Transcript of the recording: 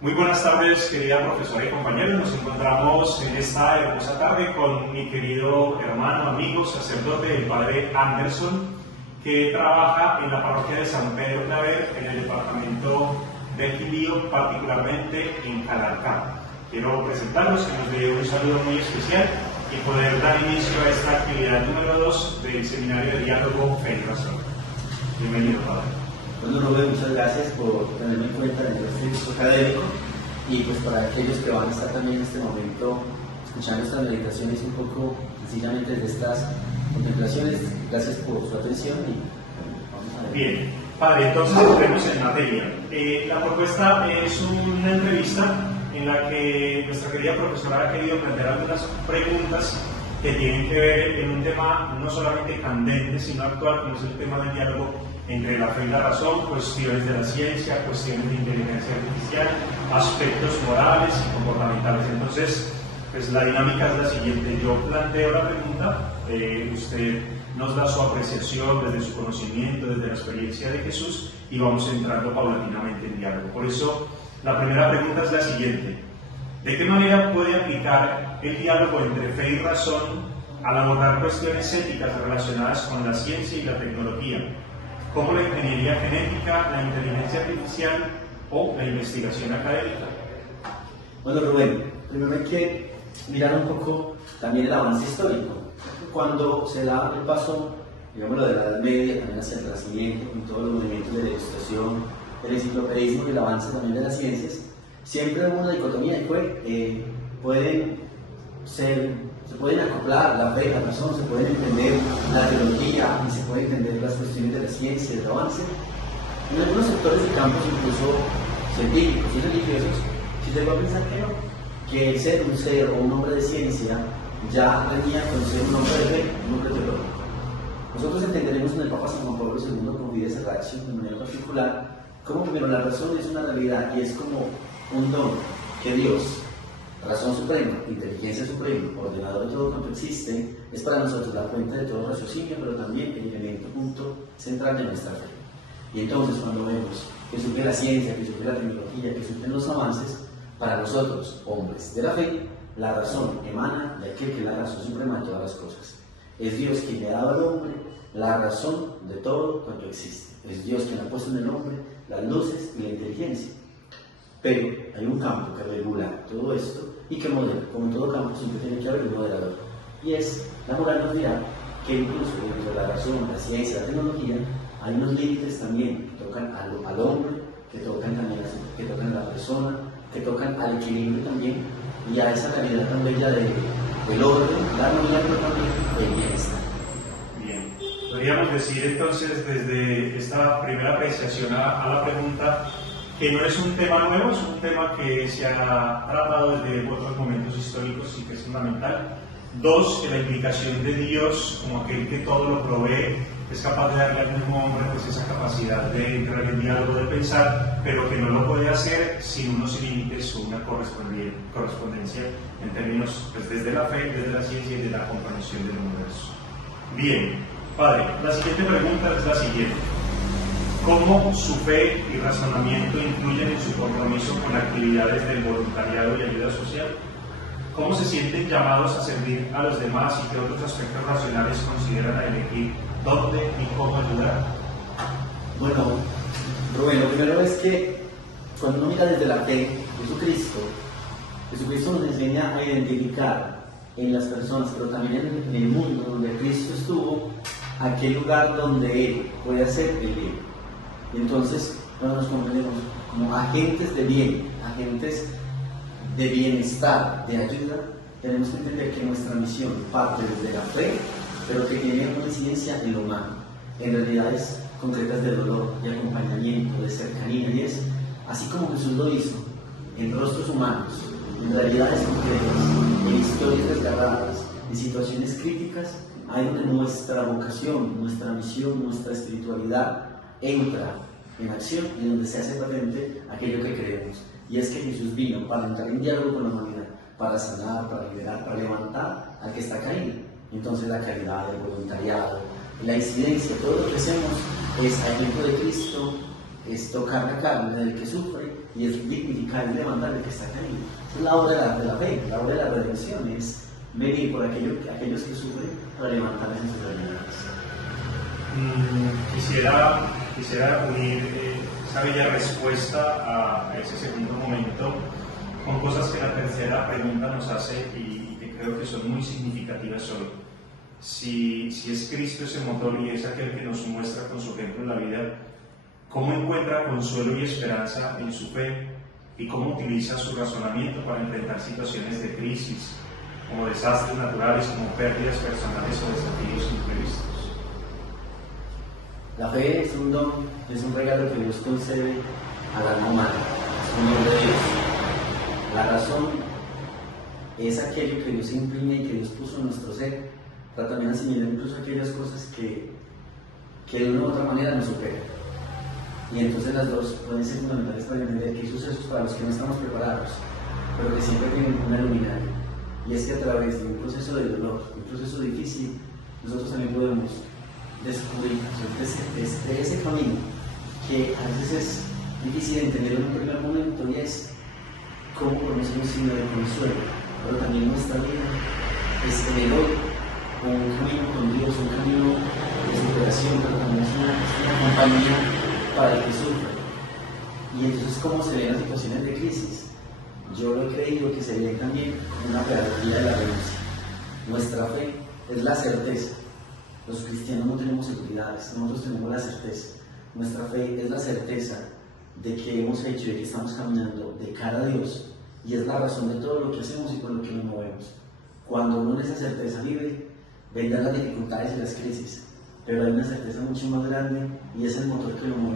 Muy buenas tardes, querida profesora y compañeros. Nos encontramos en esta hermosa tarde con mi querido hermano, amigo, sacerdote, el padre Anderson, que trabaja en la parroquia de San Pedro Claver, en el departamento del Quindío, particularmente en Calarcá. Quiero presentarlos, que nos dé un saludo muy especial y poder dar inicio a esta actividad número 2 del Seminario de Diálogo Fe y Razón. Bienvenido, padre. Bueno, Rubén, muchas gracias por tenerme en cuenta en nuestro curso académico, y pues para aquellos que van a estar también en este momento escuchando estas meditaciones un poco sencillamente de estas contemplaciones, gracias por su atención y vamos a ver. Bien, padre, entonces entremos en materia. La propuesta es una entrevista en la que nuestra querida profesora ha querido plantear algunas preguntas que tienen que ver en un tema no solamente candente, sino actual, como es el tema del diálogo entre la fe y la razón, cuestiones de la ciencia, cuestiones de inteligencia artificial, aspectos morales y comportamentales. Entonces, pues la dinámica es la siguiente. Yo planteo la pregunta, usted nos da su apreciación desde su conocimiento, desde la experiencia de Jesús, y vamos entrando paulatinamente en diálogo. Por eso, la primera pregunta es la siguiente. ¿De qué manera puede aplicar el diálogo entre fe y razón al abordar cuestiones éticas relacionadas con la ciencia y la tecnología, como la ingeniería genética, la inteligencia artificial o la investigación académica? Bueno, Rubén, primero hay que mirar un poco también el avance histórico. Cuando se da el paso, digámoslo, de la Edad Media también hacia el Renacimiento, con todos los movimientos de la Ilustración, el enciclopedismo y el avance también de las ciencias, siempre hubo una dicotomía y fue, se pueden acoplar la fe y la razón, se pueden entender la teología y se pueden entender las cuestiones de la ciencia, del avance. En algunos sectores de campos, incluso científicos y religiosos, se llegó a pensar que no, que el ser un ser o un hombre de ciencia ya venía con ser un hombre de fe, un hombre teológico. Nosotros entenderemos en el Papa San Juan Pablo II con Fides Ratio, de manera particular, como primero la razón es una realidad y es como un don que Dios, razón suprema, inteligencia suprema, ordenador de todo cuanto existe, es para nosotros la fuente de todo raciocinio, pero también el elemento punto central de nuestra fe. Y entonces cuando vemos que surge la ciencia, que surge la tecnología, que surgen los avances, para nosotros, hombres de la fe, la razón emana de aquel que es la razón suprema de todas las cosas. Es Dios quien le ha dado al hombre la razón de todo cuanto existe. Es Dios quien ha puesto en el hombre las luces y la inteligencia. Pero hay un campo que regula todo esto y que modera. Como en todo campo siempre tiene que haber un moderador. Y es, la moral nos dirá que incluso dentro de la razón, la ciencia, la tecnología, hay unos límites también que tocan al hombre, que tocan también a la persona, que tocan al equilibrio también y a esa calidad tan bella del orden, la armonía, pero también del bienestar. Bien, podríamos decir entonces desde esta primera apreciación a la pregunta que no es un tema nuevo, es un tema que se ha tratado desde otros momentos históricos y que es fundamental. Dos, que la implicación de Dios como aquel que todo lo provee es capaz de darle al mismo hombre pues esa capacidad de entrar en diálogo, de pensar, pero que no lo puede hacer sin unos límites o una correspondencia en términos pues, desde la fe, desde la ciencia y desde la comprensión del universo. Bien, padre, la siguiente pregunta es la siguiente. ¿Cómo su fe y razonamiento influyen en su compromiso con actividades del voluntariado y ayuda social? ¿Cómo se sienten llamados a servir a los demás y qué otros aspectos racionales consideran a elegir dónde y cómo ayudar? Bueno, Rubén, lo primero es que cuando uno mira desde la fe, Jesucristo nos enseña a identificar en las personas, pero también en el mundo donde Cristo estuvo, aquel lugar donde Él puede hacer el bien. Y entonces, cuando nos comprendemos como agentes de bien, agentes de bienestar, de ayuda, tenemos que entender que nuestra misión parte desde la fe, pero que tiene una incidencia en lo humano, en realidades concretas de dolor, de acompañamiento, de cercanía, y es así como Jesús lo hizo, en rostros humanos, en realidades concretas, en historias desgarradas, en situaciones críticas, ahí donde nuestra vocación, nuestra misión, nuestra espiritualidad entra en acción y donde se hace patente aquello que creemos. Y es que Jesús vino para entrar en diálogo con la humanidad, para sanar, para liberar, para levantar al que está caído. Entonces la caridad, el voluntariado, la incidencia, todo lo que hacemos es a ejemplo de Cristo es tocar la carne del que sufre y es dignificar y levantar al que está caído. Esa es la obra de la fe, la obra de la redención, es venir por aquellos que sufren para levantarles en sus realidades. Quisiera unir esa bella respuesta a ese segundo momento con cosas que la tercera pregunta nos hace y que creo que son muy significativas hoy. Si es Cristo ese motor y es aquel que nos muestra con su ejemplo en la vida, ¿cómo encuentra consuelo y esperanza en su fe? ¿Y cómo utiliza su razonamiento para enfrentar situaciones de crisis, como desastres naturales, como pérdidas personales o desafíos imprevistos? La fe es un don, es un regalo que Dios concede al alma humana, es un don de Dios. La razón es aquello que Dios imprime y que Dios puso en nuestro ser, para también asimilar incluso aquellas cosas que de una u otra manera nos superan. Y entonces las dos pueden ser fundamentales para entender que hay sucesos para los que no estamos preparados, pero que siempre tienen una luminaria. Y es que a través de un proceso de dolor, un proceso difícil, nosotros también podemos descubrir desde ese camino que a veces es difícil de entender en un primer momento, y es cómo podemos ser un signo de consuelo, pero también nuestra vida es tener hoy un camino con Dios, un camino de superación, pero también es una compañía para el que sufre. Y entonces, ¿cómo se ven las situaciones de crisis? Yo lo he creído que se ve también como una pedagogía de la renuncia. Nuestra fe es la certeza. Los cristianos no tenemos seguridades, nosotros tenemos la certeza. Nuestra fe es la certeza de que hemos hecho y de que estamos caminando de cara a Dios, y es la razón de todo lo que hacemos y por lo que nos movemos. Cuando uno en esa certeza vive, vendrán las dificultades y las crisis, pero hay una certeza mucho más grande y es el motor que lo mueve.